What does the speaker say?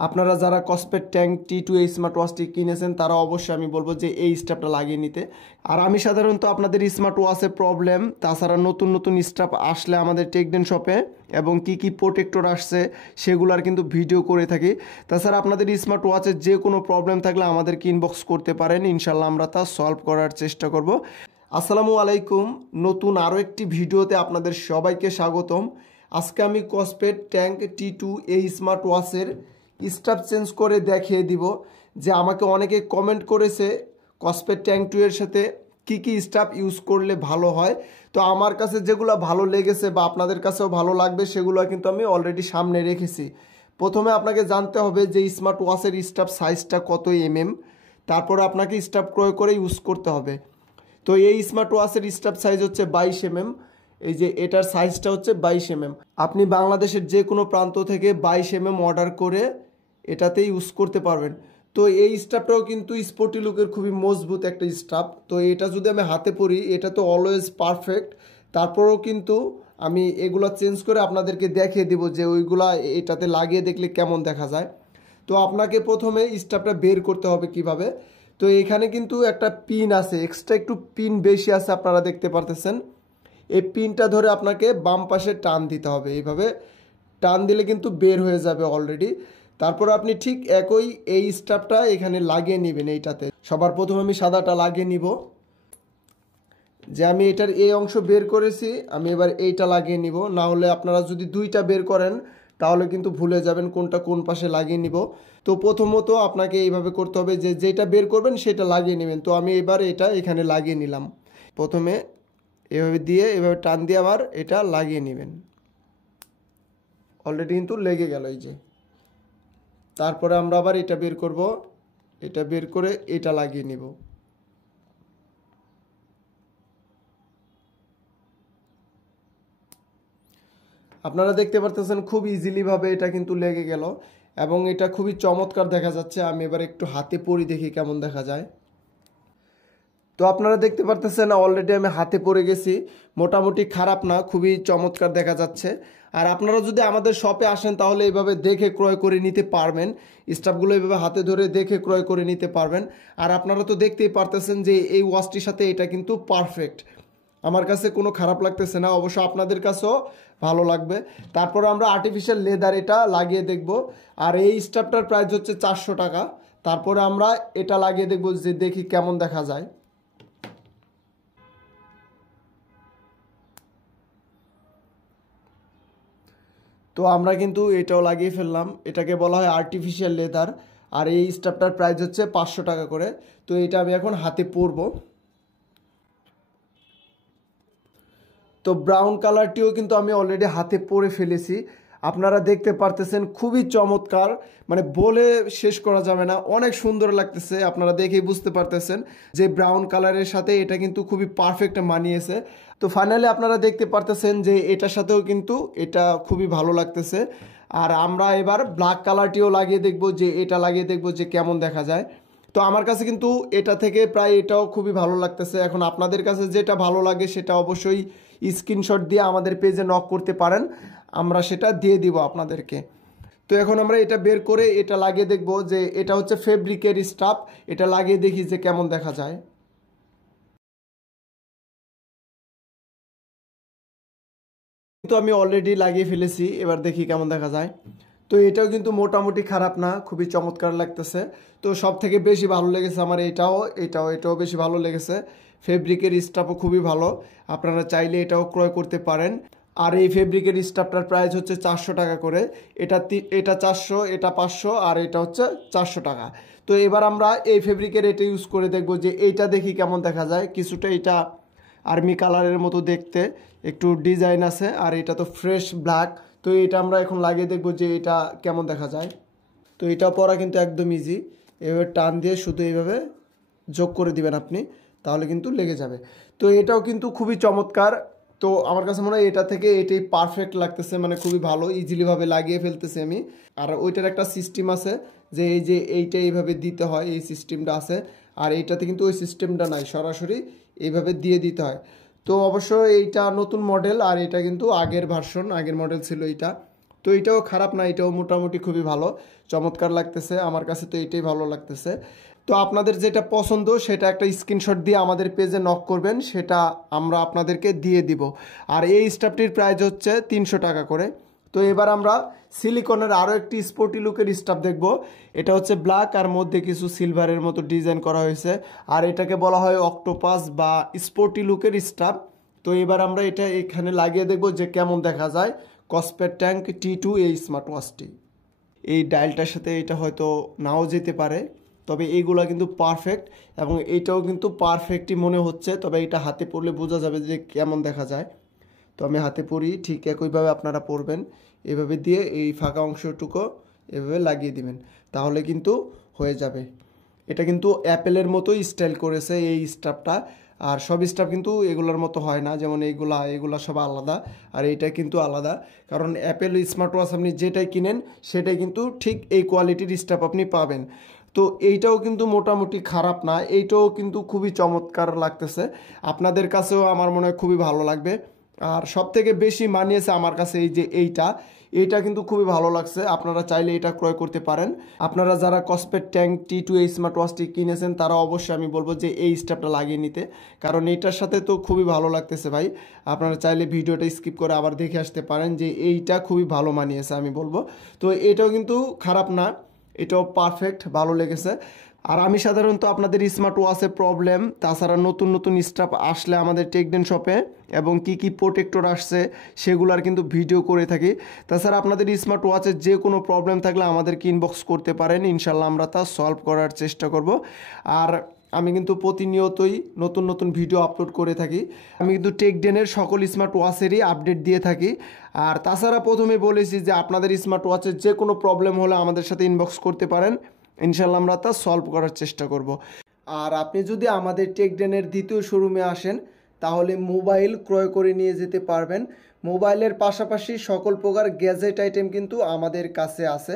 আপনারা যারা কসপেট tank T2 এই স্মার্ট ওয়াচটি কিনেছেন তারা অবশ্যই আমি বলবো যে এই স্ট্র্যাপটা লাগিয়ে নিতে। আর আমি সাধারণত আপনাদের স্মার্ট ওয়াচের প্রবলেম, তাছাড়া নতুন নতুন স্ট্র্যাপ আসলে আমাদের টেকডেন শপে এবং কি প্রোটেক্টর আসছে সেগুলোর কিন্তু ভিডিও করে থাকি। তাছাড়া আপনাদের স্মার্ট ওয়াচের যে কোনো প্রবলেম থাকলে আমাদেরকে ইনবক্স করতে পারেন, ইনশাল্লাহ আমরা তা সলভ করার চেষ্টা করব। আসসালামু আলাইকুম, নতুন আরও একটি ভিডিওতে আপনাদের সবাইকে স্বাগতম। আজকে আমি কসপেট ট্যাঙ্ক T2 এই স্মার্ট ওয়াচের স্ট্র্যাপ চেঞ্জ করে দেখিয়ে দিব যে আমাকে অনেকে কমেন্ট করেছে কসপেট ট্যাঙ্ক 2 এর সাথে কি স্ট্র্যাপ ইউজ করলে ভালো হয়। তো আমার কাছে যেগুলো ভালো লেগেছে বা আপনাদের কাছেও ভালো লাগবে সেগুলো কিন্তু আমি অলরেডি সামনে রেখেছি। প্রথমে আপনাকে জানতে হবে যে স্মার্ট ওয়াচের স্ট্র্যাপ সাইজটা কত তারপর আপনাকে স্ট্র্যাপ ক্রয় করে ইউজ করতে হবে। তো এই স্মার্ট ওয়াচের স্ট্র্যাপ সাইজ হচ্ছে 22 এই যে এটার সাইজটা হচ্ছে 22 আপনি বাংলাদেশের যে কোনো প্রান্ত থেকে 22 অর্ডার করে এটাতে ইউজ করতে পারবেন। তো এই স্ট্র্যাপটাও কিন্তু স্পোর্টি লুকের খুবই মজবুত একটা স্ট্র্যাপ। তো এটা যদি আমি হাতে পরি এটা তো অলওয়েজ পারফেক্ট। তারপরেও কিন্তু আমি এগুলো চেঞ্জ করে আপনাদেরকে দেখিয়ে দিব যে ওইগুলা এটাতে লাগিয়ে দেখলে কেমন দেখা যায়। তো আপনাকে প্রথমে স্ট্র্যাপটা বের করতে হবে কিভাবে। তো এখানে কিন্তু একটা পিন আছে, এক্সট্রা একটু পিন বেশি আছে, আপনারা দেখতে পারতেছেন। এই পিনটা ধরে আপনাকে বাম পাশে টান দিতে হবে, এইভাবে টান দিলে কিন্তু বের হয়ে যাবে অলরেডি। তারপর আপনি ঠিক একই এই স্ট্র্যাপটা এখানে লাগিয়ে নেবেন। এইটাতে সবার প্রথমে আমি সাদাটা লাগিয়ে নিব, যে আমি এটার এই অংশ বের করেছি, আমি এবার এইটা লাগিয়ে নিব। না হলে আপনারা যদি দুইটা বের করেন তাহলে কিন্তু ভুলে যাবেন কোনটা কোন পাশে লাগিয়ে নিব। তো প্রথমত আপনাকে এইভাবে করতে হবে যে যেটা বের করবেন সেটা লাগিয়ে নেবেন। তো আমি এবার এটা এখানে লাগিয়ে নিলাম। প্রথমে এভাবে দিয়ে এভাবে টান দিয়ে আবার এটা লাগিয়ে নেবেন। অলরেডি কিন্তু লেগে গেল এই যে। তারপরে আমরা আবার এটা বের করব, এটা বের করে এটা লাগিয়ে নিব। আপনারা দেখতে পারতেছেন খুব ইজিলি ভাবে এটা কিন্তু লেগে গেল এবং এটা খুবই চমৎকার দেখা যাচ্ছে। আমি এবার একটু হাতে পরি দেখি কেমন দেখা যায়। তো আপনারা দেখতে পারতেছেন অলরেডি আমি হাতে পরে গেছি, মোটামুটি খারাপ না, খুবই চমৎকার দেখা যাচ্ছে। আর আপনারা যদি আমাদের শপে আসেন তাহলে এইভাবে দেখে ক্রয় করে নিতে পারবেন, স্টাফগুলো এইভাবে হাতে ধরে দেখে ক্রয় করে নিতে পারবেন। আর আপনারা তো দেখতেই পারতেছেন যে এই ওয়াচটির সাথে এটা কিন্তু পারফেক্ট, আমার কাছে কোনো খারাপ লাগতেছে না, অবশ্য আপনাদের কাছেও ভালো লাগবে। তারপর আমরা আর্টিফিশিয়াল লেদার এটা লাগিয়ে দেখব। আর এই স্টাফটার প্রাইস হচ্ছে 400 টাকা। তারপরে আমরা এটা লাগিয়ে দেখব যে দেখি কেমন দেখা যায়। তো আমরা কিন্তু এটাও লাগিয়ে ফেললাম, এটাকে বলা হয় আর্টিফিশিয়াল লেদার। আর এই স্টাফটার প্রাইস হচ্ছে 500 টাকা করে। তো এটা আমি এখন হাতে পরবো। তো ব্রাউন কালারটিও কিন্তু আমি অলরেডি হাতে পরে ফেলেছি, আপনারা দেখতে পারতেছেন খুবই চমৎকার, মানে বলে শেষ করা যাবে না, অনেক সুন্দর লাগতেছে। আপনারা দেখেই বুঝতে পারতেছেন যে ব্রাউন কালারের সাথে এটা কিন্তু খুবই পারফেক্ট মানিয়েছে। তো ফাইনালি আপনারা দেখতে পারতেছেন যে এটার সাথেও কিন্তু এটা খুবই ভালো লাগতেছে। আর আমরা এবার ব্ল্যাক কালারটিও লাগিয়ে দেখব, যে এটা লাগিয়ে দেখব যে কেমন দেখা যায়। তো আমার কাছে কিন্তু এটা থেকে প্রায় এটাও খুবই ভালো লাগতেছে। এখন আপনাদের কাছে যেটা ভালো লাগে সেটা অবশ্যই স্ক্রিনশট দিয়ে আমাদের পেজে নক করতে পারেন, আমরা সেটা দিয়ে দিব আপনাদেরকে। তো এখন আমরা এটা বের করে এটা লাগিয়ে দেখব যে এটা হচ্ছে ফেব্রিকের স্টাফ, এটা লাগিয়ে দেখি যে কেমন দেখা যায়। কিন্তু আমি অলরেডি লাগিয়ে ফেলেছি, এবার দেখি কেমন দেখা যায়। তো এটাও কিন্তু মোটামুটি খারাপ না, খুবই চমৎকার লাগতেছে। তো সব থেকে বেশি ভালো লেগেছে আমার এটাও বেশি ভালো লেগেছে। ফেব্রিকের স্টাফও খুবই ভালো, আপনারা চাইলে এটাও ক্রয় করতে পারেন। আর এই ফেব্রিকের স্টাফটার প্রাইস হচ্ছে 400 টাকা করে। এটা 400, এটা 500 আর এটা হচ্ছে 400 টাকা। তো এবার আমরা এই ফেব্রিকের এটা ইউজ করে দেখব যে এইটা দেখি কেমন দেখা যায়। কিছুটা এটা আর্মি কালারের মতো দেখতে, একটু ডিজাইন আছে, আর এটা তো ফ্রেশ ব্ল্যাক। তো এটা আমরা এখন লাগিয়ে দেখব যে এটা কেমন দেখা যায়। তো এটা পরা কিন্তু একদম ইজি, এভাবে টান দিয়ে শুধু এইভাবে যোগ করে দিবেন আপনি, তাহলে কিন্তু লেগে যাবে। তো এটাও কিন্তু খুবই চমৎকার। তো আমার কাছে মনে হয় এটা থেকে এটাই পারফেক্ট লাগতেছে, মানে খুবই ভালো, ইজিলিভাবে লাগিয়ে ফেলতেছি আমি। আর ওইটার একটা সিস্টেম আছে যে এই যে এইটা এইভাবে দিতে হয়, এই সিস্টেমটা আছে। আর এইটাতে কিন্তু ওই সিস্টেমটা নাই, সরাসরি এইভাবে দিয়ে দিতে হয়। তো অবশ্য এইটা নতুন মডেল, আর এটা কিন্তু আগের ভার্সন, আগের মডেল ছিল এইটা। তো এটাও খারাপ না, এটাও মোটামুটি খুবই ভালো, চমৎকার লাগতেছে আমার কাছে, তো এটাই ভালো লাগতেছে। তো আপনাদের যেটা পছন্দ সেটা একটা স্ক্রিনশট দিয়ে আমাদের পেজে নক করবেন, সেটা আমরা আপনাদেরকে দিয়ে দিব। আর এই স্টাফটির প্রাইস হচ্ছে 300 টাকা করে। তো এবার আমরা সিলিকনের আরও একটি স্পোর্টি লুকের স্টাফ দেখব। এটা হচ্ছে ব্ল্যাক আর মধ্যে কিছু সিলভারের মতো ডিজাইন করা হয়েছে, আর এটাকে বলা হয় অক্টোপাস বা স্পোর্টি লুকের স্টাফ। তো এবার আমরা এটা এখানে লাগিয়ে দেখব যে কেমন দেখা যায় কসপেট ট্যাঙ্ক T2 এই স্মার্ট ওয়াচটি। এই ডায়ালটার সাথে এটা হয়তো নাও যেতে পারে, তবে এইগুলা কিন্তু পারফেক্ট, এবং এইটাও কিন্তু পারফেক্টই মনে হচ্ছে, তবে এটা হাতে পড়লে বোঝা যাবে যে কেমন দেখা যায়। তো আমি হাতে পরি, ঠিক একইভাবে আপনারা পরবেন, এভাবে দিয়ে এই ফাঁকা অংশটুকু এভাবে লাগিয়ে দিবেন, তাহলে কিন্তু হয়ে যাবে। এটা কিন্তু অ্যাপেলের মতোই স্টাইল করেছে এই স্টাফটা, আর সব স্টাফ কিন্তু এগুলোর মতো হয় না, যেমন এগুলা সব আলাদা, আর এইটা কিন্তু আলাদা, কারণ অ্যাপেল স্মার্ট ওয়াচ আপনি যেটাই কিনেন সেটাই কিন্তু ঠিক এই কোয়ালিটির স্টাফ আপনি পাবেন। তো এইটাও কিন্তু মোটামুটি খারাপ না, এইটাও কিন্তু খুবই চমৎকার লাগতেছে, আপনাদের কাছেও আমার মনে হয় খুবই ভালো লাগবে। আর সব থেকে বেশি মানিয়েছে আমার কাছে এই যে এইটা কিন্তু খুবই ভালো লাগছে, আপনারা চাইলে এটা ক্রয় করতে পারেন। আপনারা যারা কসপেট ট্যাঙ্ক T2 এই স্মার্ট ওয়াচটি কিনেছেন তারা অবশ্যই আমি বলবো যে এই স্টেপটা লাগিয়ে নিতে, কারণ এইটার সাথে তো খুবই ভালো লাগতেছে ভাই। আপনারা চাইলে ভিডিওটা স্কিপ করে আবার দেখে আসতে পারেন, যে এইটা খুবই ভালো মানিয়েছে আমি বলবো। তো এটাও কিন্তু খারাপ না, এটাও পারফেক্ট, ভালো লেগেছে। আর আমি সাধারণত আপনাদের স্মার্ট ওয়াচের প্রবলেম, তাছাড়া নতুন নতুন স্টাফ আসলে আমাদের টেকডেন শপে এবং কি প্রোটেক্টর আসছে সেগুলার কিন্তু ভিডিও করে থাকি। তাছাড়া আপনাদের স্মার্ট ওয়াচের যে কোনো প্রবলেম থাকলে আমাদেরকে ইনবক্স করতে পারেন, ইনশাল্লাহ আমরা তা সলভ করার চেষ্টা করব। আর আমি কিন্তু প্রতিনিয়তই নতুন নতুন ভিডিও আপলোড করে থাকি, আমি কিন্তু টেকডেনের সকল স্মার্ট ওয়াচেরই আপডেট দিয়ে থাকি। আর তাছাড়া প্রথমে বলেছি যে আপনাদের স্মার্ট ওয়াচের যে কোনো প্রবলেম হলে আমাদের সাথে ইনবক্স করতে পারেন, ইনশাল্লাহ আমরা তা সলভ করার চেষ্টা করব। আর আপনি যদি আমাদের টেকডেনের দ্বিতীয় শোরুমে আসেন তাহলে মোবাইল ক্রয় করে নিয়ে যেতে পারবেন। মোবাইলের পাশাপাশি সকল প্রকার গ্যাজেট আইটেম কিন্তু আমাদের কাছে আছে।